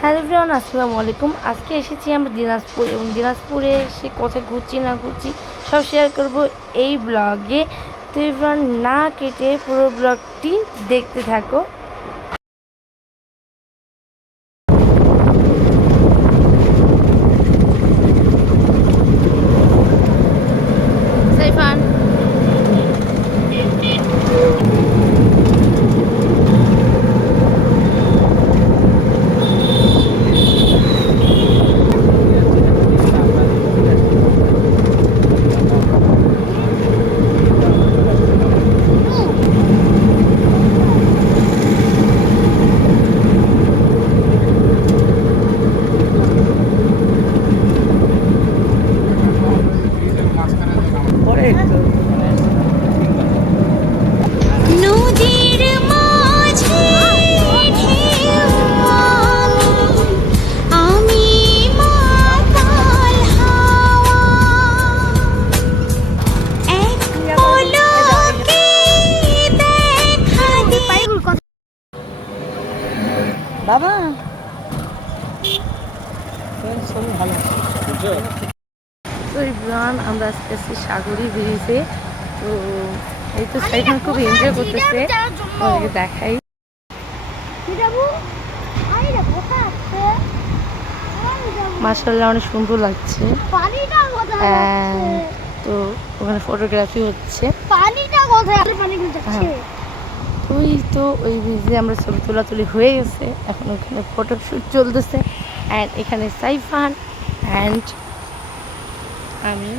Hello everyone, আসসালামু আলাইকুম। আজকে এসেছি আমরা দিনাজপুর এবং দিনাজপুরে এসে কোথায় ঘুরছি না ঘুরছি সব শেয়ার করব এই ব্লগে। তো এভরিওয়ান, না কেটে পুরো ব্লগটি দেখতে থাকো। সাইফান, নদীর মাঝে ঢেউ আমি মাতাল হাওয়া এক পলকে দেখা দিই। বাবা তো এভরিওয়ান, আমরা আজকে আসছি সাগরী ব্রিজে। তো এই তো সাইফান খুব এনজয় করতেছে, তোমাদেরকে দেখাই। মাশাআল্লাহ, অনেক সুন্দর লাগছে। তো ওখানে ফটোগ্রাফি হচ্ছে। ওই তো ওই ব্রিজে আমরা ছবি তোলাতুলি হয়ে গেছে, এখন ওখানে ফটোশ্যুট চলতেছে। অ্যান্ড এখানে সাইফান অ্যান্ড আমি।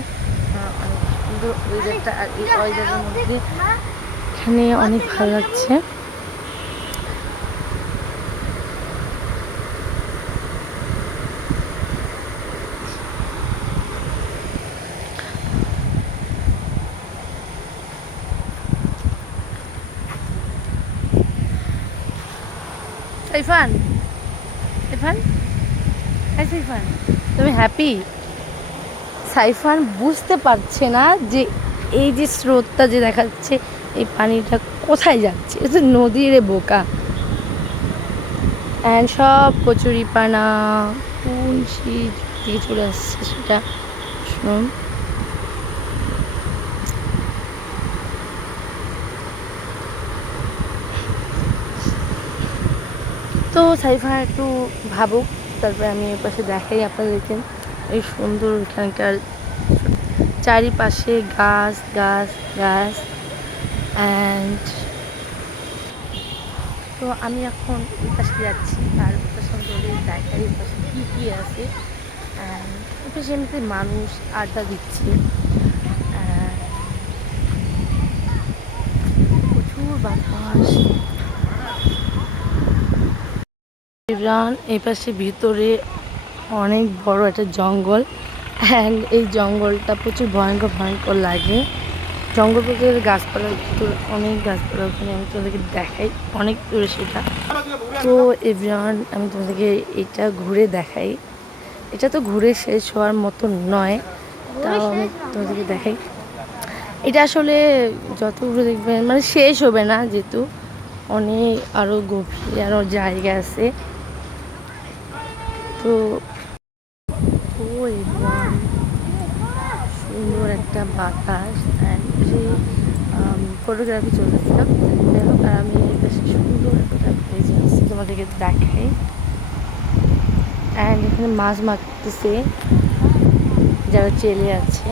অনেক সুন্দর ওয়েদারটা, আর এই ওয়েদারের মধ্যে এখানে অনেক ভালো লাগছে। সাইফান, সাইফান, হাই সাইফান, তুমি হ্যাপি? সাইফান বুঝতে পারছে না যে এই যে স্রোতটা যে দেখাচ্ছে, এই পানিটা কোথায় যাচ্ছে। এটা তো নদীর বোকা। অ্যান্ড সব কচুরিপানা কোন শীত দিকে চলে আসছে সেটা শুনুন। তো সাইফান একটু ভাবুক, তারপরে আমি এর পাশে দেখাই আপনাদেরকে। এই সুন্দর এখানকার চারিপাশে গাছ গাছ গাছ। অ্যান্ড তো আমি এখন এই পাশে যাচ্ছি, আর ওই পাশে আমাদের দেখাই ওই পাশে কী কী আছে। অ্যান্ড ওই পাশে এমনিতে মানুষ আড্ডা দিচ্ছে। প্রচুর বাতাস। এই পাশে ভিতরে অনেক বড় একটা জঙ্গল। অ্যান্ড এই জঙ্গলটা প্রচুর ভয়ঙ্কর ভয়ঙ্কর লাগে। জঙ্গল বলতে গাছপালার ভিতর অনেক গাছপালা, ওখানে আমি তোমাদেরকে দেখাই অনেক দূরে সেটা। তো এভরিওয়ান, আমি তোমাদেরকে এটা ঘুরে দেখাই। এটা তো ঘুরে শেষ হওয়ার মতো নয়, তাও আমি তোমাদেরকে দেখাই। এটা আসলে যত ঘুরে দেখবেন মানে শেষ হবে না, যেহেতু অনেক আরও গভীর আরও জায়গা আছে। তো সুন্দর একটা বাতাস, অ্যান্ড সেই ফটোগ্রাফি চলতেছিল। যাই হোক, আর আমি বেশ সুন্দর একটা ভেজে আসছি, তোমাদেরকে দেখাই। অ্যান্ড এখানে মাছ মারতেছে যারা চেলে আছে।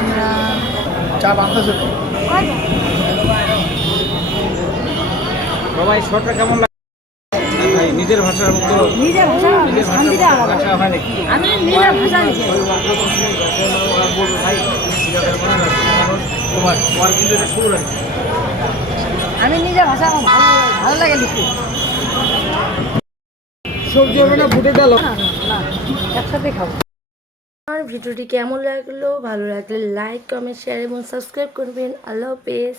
আমরা চা বানতেছে তো ভাই, শর্টটা কেমন লাগে? নিজের ভাষার মতো নিজের ভাষা শান্তিটা আলাদা। ভাষা হয় নাকি? আমি নিজের ভাষা লিখি। ভাই কারণ তোমার কিন্তু এটা শুরু রাখি। আমি নিজের ভাষা আমার ভালো লাগে লিখি। সবজি হবে না ফুটে গেল। না একসাথে খাবো। আমার ভিডিওটি কেমন লাগলো, ভালো লাগলে লাইক কমেন্ট শেয়ার এবং সাবস্ক্রাইব করবেন। আল্লাহ হাফেজ।